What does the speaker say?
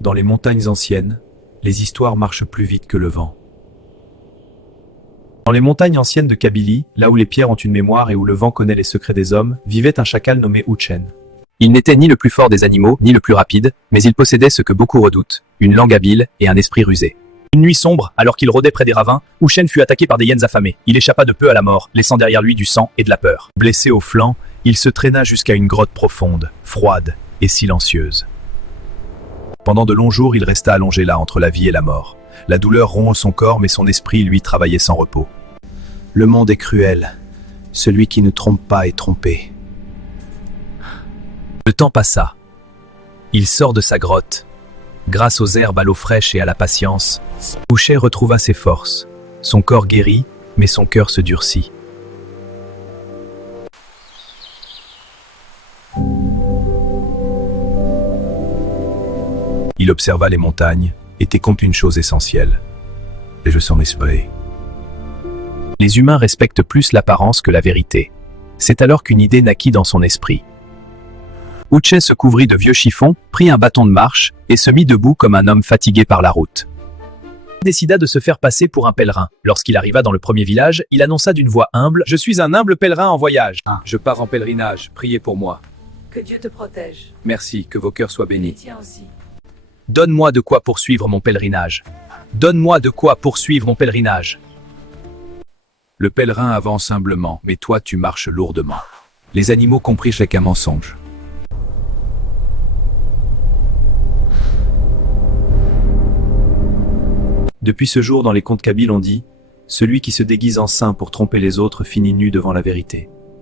Dans les montagnes anciennes, les histoires marchent plus vite que le vent. Dans les montagnes anciennes de Kabylie, là où les pierres ont une mémoire et où le vent connaît les secrets des hommes, vivait un chacal nommé Houchen. Il n'était ni le plus fort des animaux, ni le plus rapide, mais il possédait ce que beaucoup redoutent, une langue habile et un esprit rusé. Une nuit sombre, alors qu'il rôdait près des ravins, Houchen fut attaqué par des hyènes affamées. Il échappa de peu à la mort, laissant derrière lui du sang et de la peur. Blessé au flanc, il se traîna jusqu'à une grotte profonde, froide et silencieuse. Pendant de longs jours, il resta allongé là, entre la vie et la mort. La douleur rompt son corps, mais son esprit, lui, travaillait sans repos. Le monde est cruel. Celui qui ne trompe pas est trompé. Le temps passa. Il sort de sa grotte. Grâce aux herbes, à l'eau fraîche et à la patience, Houchen retrouva ses forces. Son corps guérit, mais son cœur se durcit. Il observa les montagnes, était compte une chose essentielle. Et je son esprit. Les humains respectent plus l'apparence que la vérité. C'est alors qu'une idée naquit dans son esprit. Houchen se couvrit de vieux chiffons, prit un bâton de marche et se mit debout comme un homme fatigué par la route. Il décida de se faire passer pour un pèlerin. Lorsqu'il arriva dans le premier village, il annonça d'une voix humble « Je suis un humble pèlerin en voyage. Je pars en pèlerinage, priez pour moi. Que Dieu te protège. Merci, que vos cœurs soient Et bénis. tiens aussi. Donne-moi de quoi poursuivre mon pèlerinage. Donne-moi de quoi poursuivre mon pèlerinage. » Le pèlerin avance humblement, mais toi tu marches lourdement. Les animaux comprirent chacun mensonge. Depuis ce jour, dans les contes kabyles, on dit « Celui qui se déguise en saint pour tromper les autres finit nu devant la vérité. »